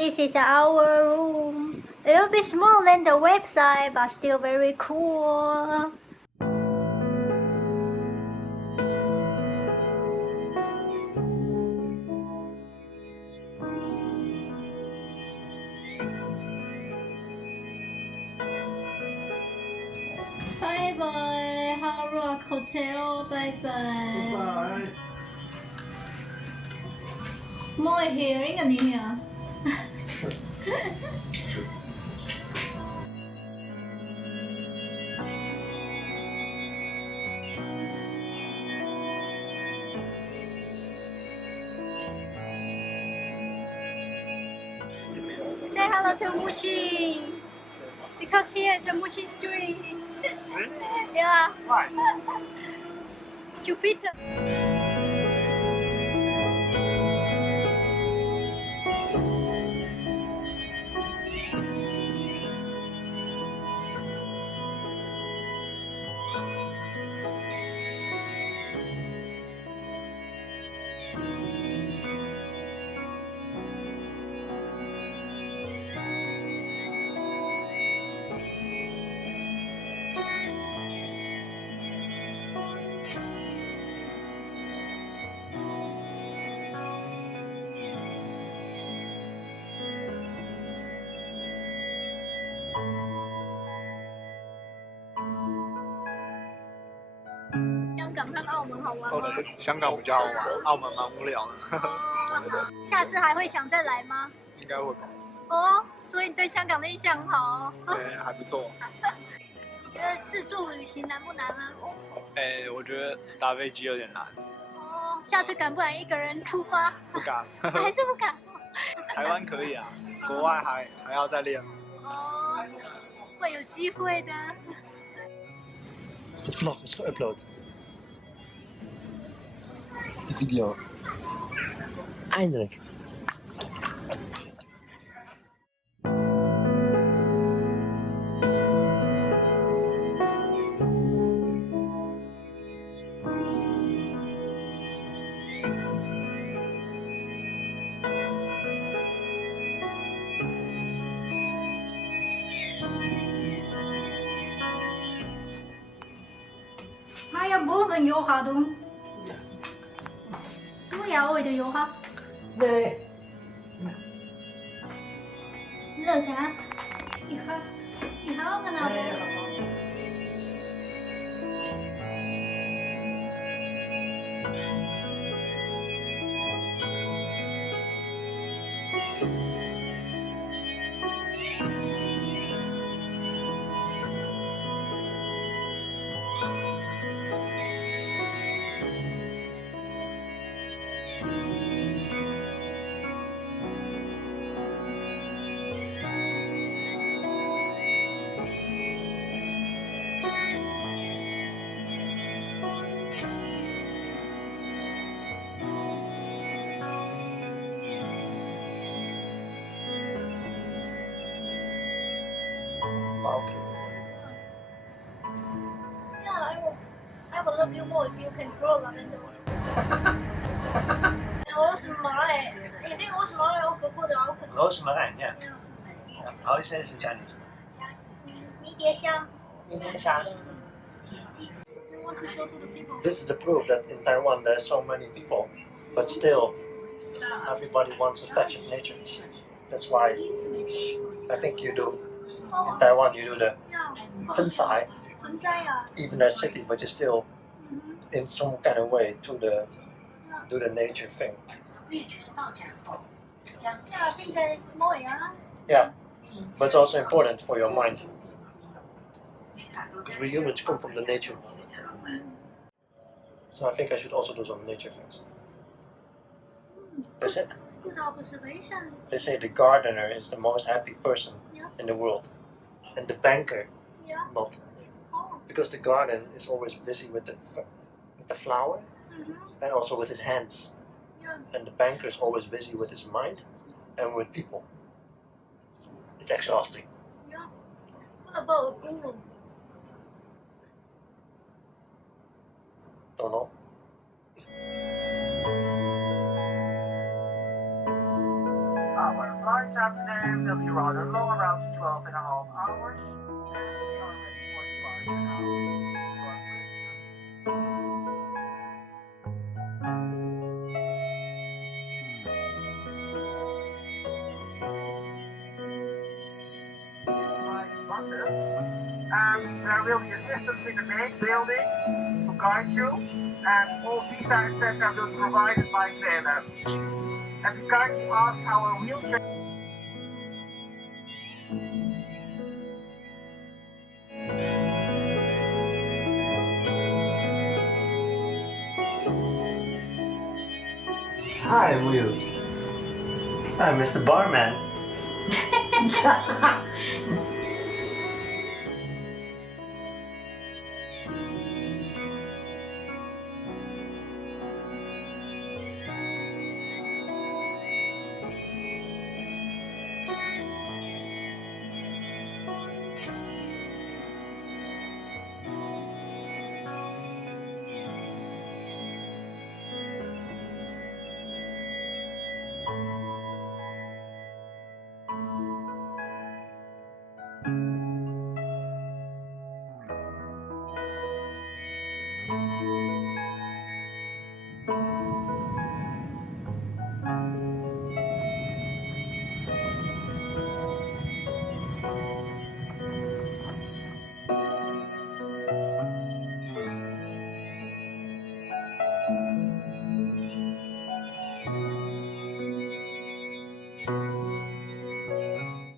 This is our room. A little bit smaller than the website, but still very cool. Bye bye, Hard Rock Hotel. Bye bye. Bye. More here, inga ni here. Say hello to Mushi, because here is a Mushi street. Yeah. Why? Jupiter.香港和澳门好玩吗？香港比较好玩，澳门蛮无聊的。下次还会想再来吗？应该会吧？哦，所以你对香港的印象很好哦。对，还不错。你觉得自助旅行难不难啊？我觉得搭飞机有点难。哦，下次敢不敢一个人出发？不敢。还是不敢？台湾可以啊，国外还要再练。哦，会有机会的。De vlog is geüpload. De video. Eindelijk. Maya boven yoga doen. Doe jij ooit de yoga? Nee. Leuk hè? Je gaat er nou Okay. Yeah, I will love you more if you can grow lavender. rosemary. Ik vind rosemary ook voor de auto. Rozemarijn, ja. Hou je steeds in Chinese? 迷迭香。迷迭香. You want to show to the people? This is the proof that in Taiwan there's so many people, but still everybody wants a touch of nature. That's why I think you do. In Taiwan you do the 盆栽, 盆栽啊。 even a city, but you still in some kind of way do the nature thing. Ja, vind jij het mooi hè? Yeah, but it's also important for your mind. Because we humans come from the nature. So I think I should also do some nature things. Good observation. They say the gardener is the most happy person in the world, and the banker not, because the garden is always busy with the flower and also with his hands, and the banker is always busy with his mind and with people. It's exhausting. Yeah. What about a guru? Don't know. Our flight afternoon. They'll be rather long, around 12 and a half hours. We are ready for departure now. You are free to buses. There will be assistants in the main building to guide you, and all visa etc. will be provided by them. And we kindly ask our wheelchair. Hi, Will. Hi, Mr. Barman.